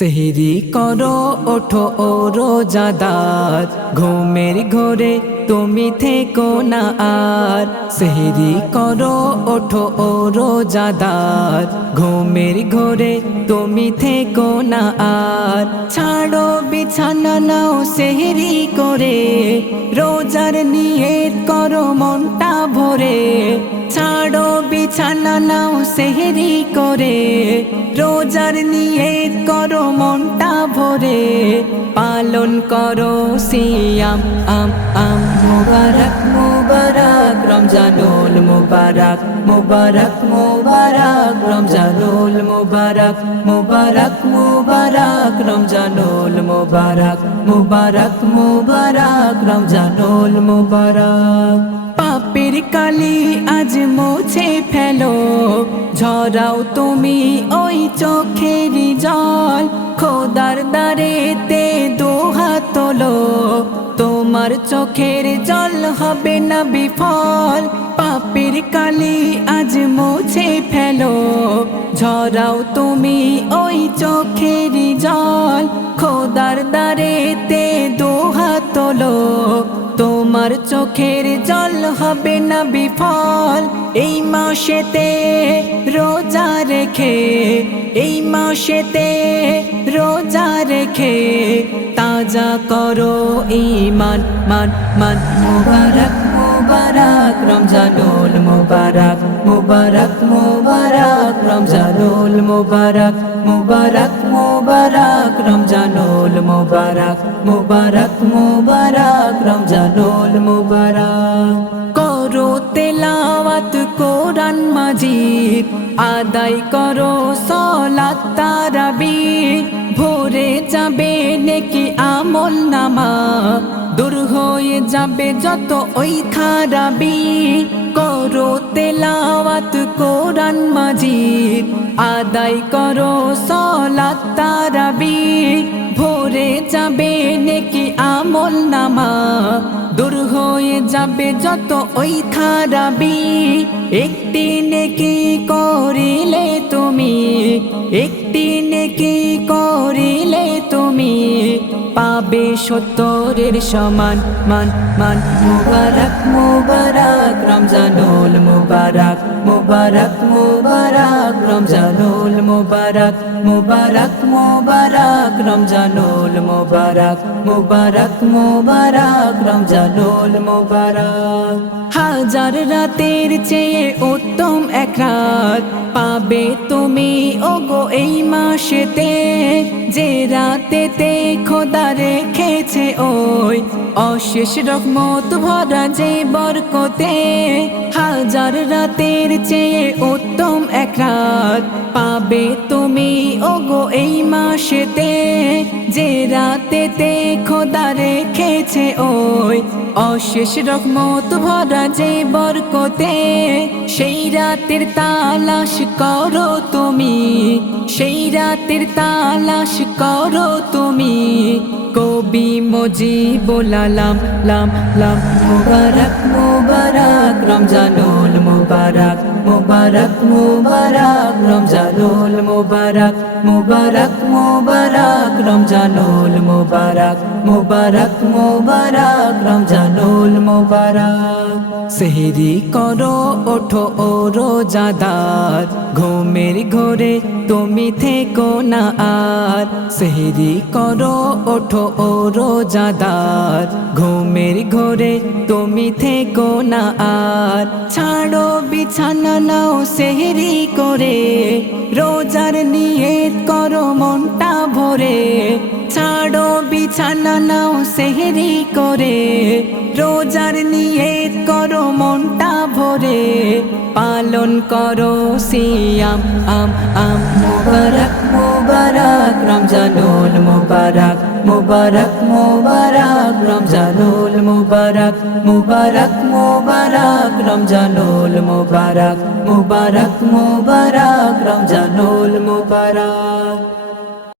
সেহরি করো ওঠো ও রোজাদার, ঘুমের ঘোরে তুমি থেকো না আর। সেহরি করো ওঠো ও রোজাদার, ঘুমের ঘোরে তুমি থেকো না আর। ছাড়ো বিছানা নাও সেহরি করে, রোজার নিয়ত করো মনটা ভরে। ছাড়ো বিছানা নাও সেহরি করে, রোজার নিয়ত করো মনটা ভরে। পালন করো সিয়াম মুবারক মুবারক রমজানুল মুবারক, মুবারক মুবারক রমজানুল মুবারক, মুবারক মুবারক রমজানুল মুবারক, মুবারক মুবারক রমজানুল মুবারক। পাপের কালি আজ মুছে ফেলো, ঝরাও তুমি ওই চোখের জল। খোদার দ্বারেতে দুহাত তোলো, তোমার চোখের জল হবে না বিফল। পাপের কালি আজ মুছে ফেলো, ঝরাও তুমি ওই চোখের জল। খোদার দ্বারেতে দুহাত তোলো, তোমার চোখের জল হবে না বিফল। এই মাসেতে রোজা রেখে, এই মাসেতে রোজা রেখে তাজা করো ঈমান মান মান। মুবারক মুবারক রমজানুল মুবারক, মুবারক মুবারক রমজানুল মুবারক, মুবারক মুবারক রমজানুল মুবারক, মুবারক মুবারক রমজানুল মুবারক। করো তেলাওয়াত কোরআন মাজিদ, আদায় করো সালাত তারাবিহ। ভরে যাবে নেকি আমল নামা, দূর হয়ে যাবে যত ওই খারাপি। করো তেলাওয়াত কোরআন মাজিদ, আদায় করো সালাত তারাবিহ। ভরে যাবে নেকি আমল নামা, দূর হয়ে যাবে যত ওই খারাপি। একটি নেকি করিলে তুমি, একটি নেকি করিলে তুমি পাবে ৭০-এর সমান মান মান। মুবারক মুবারক রমজানুল মুবারক, মুবারক মুবারক রমজানুল মুবারক, মুবারক মুবারক রমজানুল মুবারক, মুবারক মুবারক রমজানুল মুবারক। হাজার রাতের চেয়ে উত্তম এক রাত পাবে তুমি ওগো এই মাসেতে। যে রাতেতে খোদা রেখেছে ওই অশেষ রহমত ভরা যে বরকতে। হাজার রাতের চেয়ে উত্তম এক রাত পাবে তুমি ওগো এই মাসেতে। যে রাতেতে খোদা রেখেছে ওই অশেষ রহমত ভরা যে বরকতে। সেই রাতের তালাশ করো তুমি, সেই রাতের তালাশ করো তুমি। কবি মুজিবুল আলম লাম লাম। মুবারক মুবারক রমজানুল মুবারক, মুবারক মুবারক রমজানুল মুবারক, মুবারক মুবারক রমজানুল মুবারক, মুবারক মুবারক রমজানুল মুবারক। সেহরি করো ওঠো ও রোজাদার, ঘুমের ঘোরে তুমি থেকো না আর। সেহরি করো ওঠো ও রোজাদার, ঘুমের ঘোরে তুমি থেকো না আর। ছাড়ো বিছানা নাও সেহরি করে, রোজার নিয়ত করো মনটা ভরে। ছাড়ো বিছানা নাও সেহরি করে, রোজার নিয়ত করো মনটা ভরে। পালন করো সিয়াম মুবারক মুবারক রমজানুল মুবারক, মুবারক মুবারক রমজানুল মুবারক, মুবারক মুবারক রমজানুল মুবারক, মুবারক মুবারক রমজানুল মুবারক।